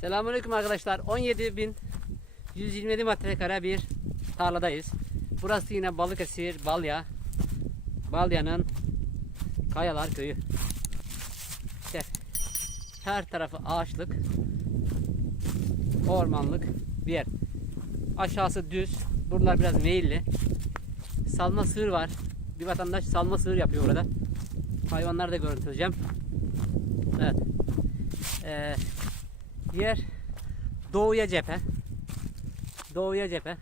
Selamünaleyküm arkadaşlar. 17.127 metrekare bir tarladayız. Burası yine Balıkesir, Balya. Balya'nın Kayalar Köyü. İşte her tarafı ağaçlık, ormanlık bir yer. Aşağısı düz. Buralar biraz meyilli. Salma sığır var. Bir vatandaş salma sığır yapıyor orada. Hayvanları da görüntüleyeceğim. Evet. Ee, yer doğuya cephe. Doğuya cephe.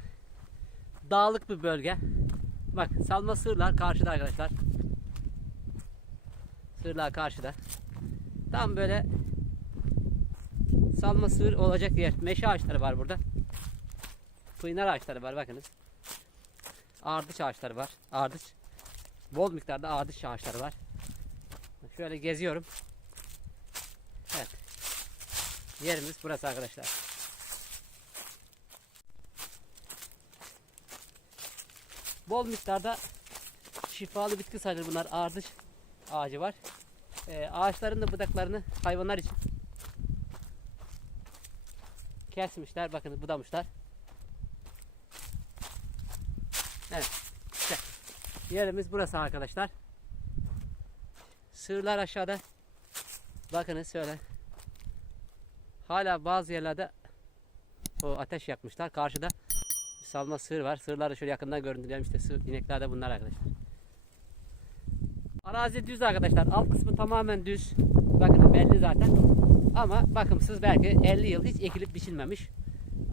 Dağlık bir bölge. Bak salma sığırlar karşıda arkadaşlar. Sığırlar karşıda. Tam böyle salma sığır olacak yer. Meşe ağaçları var burada. Pınar ağaçları var bakınız. Ardıç ağaçları var. Ardıç. Bol miktarda ardıç ağaçları var. Şöyle geziyorum. Yerimiz burası arkadaşlar. Bol miktarda şifalı bitki sayılır bunlar. Ardıç ağacı var. Ee, ağaçların da budaklarını hayvanlar için kesmişler. Bakın budamışlar. Evet. İşte yerimiz burası arkadaşlar. Sığırlar aşağıda. Bakınız şöyle. Hala bazı yerlerde o ateş yakmışlar. Karşıda salma sığır var. Sığırları şöyle yakından görüntüleyelim. İşte sığır, inekler de bunlar arkadaşlar. Arazi düz arkadaşlar. Alt kısmı tamamen düz. Bakın belli zaten. Ama bakımsız belki 50 yıl hiç ekilip biçilmemiş.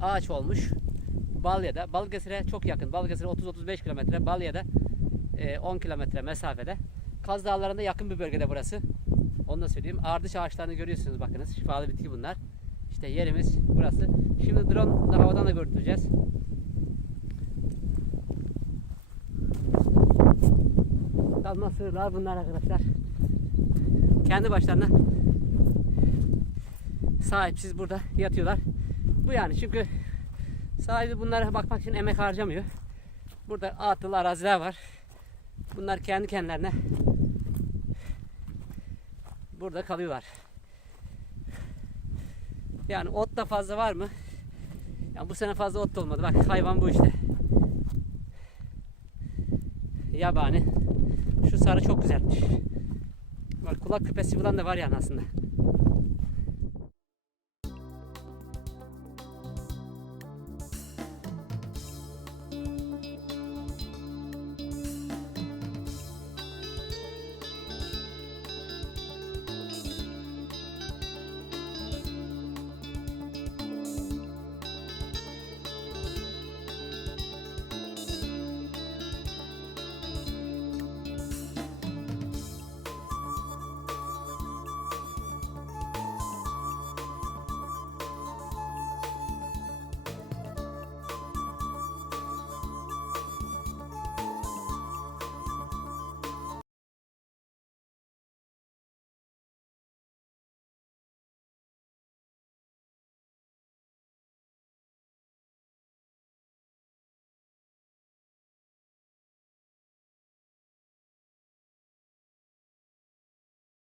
Ağaç olmuş. Balya'da. Balıkesir'e çok yakın. Balıkesir'e 30-35 kilometre. Balya'da e, 10 kilometre mesafede. Kaz Dağları'nda yakın bir bölgede burası. Onu da söyleyeyim. Ardıç ağaçlarını görüyorsunuz bakınız. Şifalı bitki bunlar. İşte yerimiz burası. Şimdi drone da havadan da görüntüleyeceğiz. Dalma sığırlar bunlar arkadaşlar. Kendi başlarına sahipsiz burada yatıyorlar. Bu yani çünkü sahibi bunlara bakmak için emek harcamıyor. Burada atıl araziler var. Bunlar kendi kendilerine burada kalıyorlar. Yani ot da fazla var mı? Ya bu sene fazla ot da olmadı. Bak hayvan bu işte. Yabani. Şu sarı çok güzelmiş. Bak kulak küpesi falan da var yani aslında.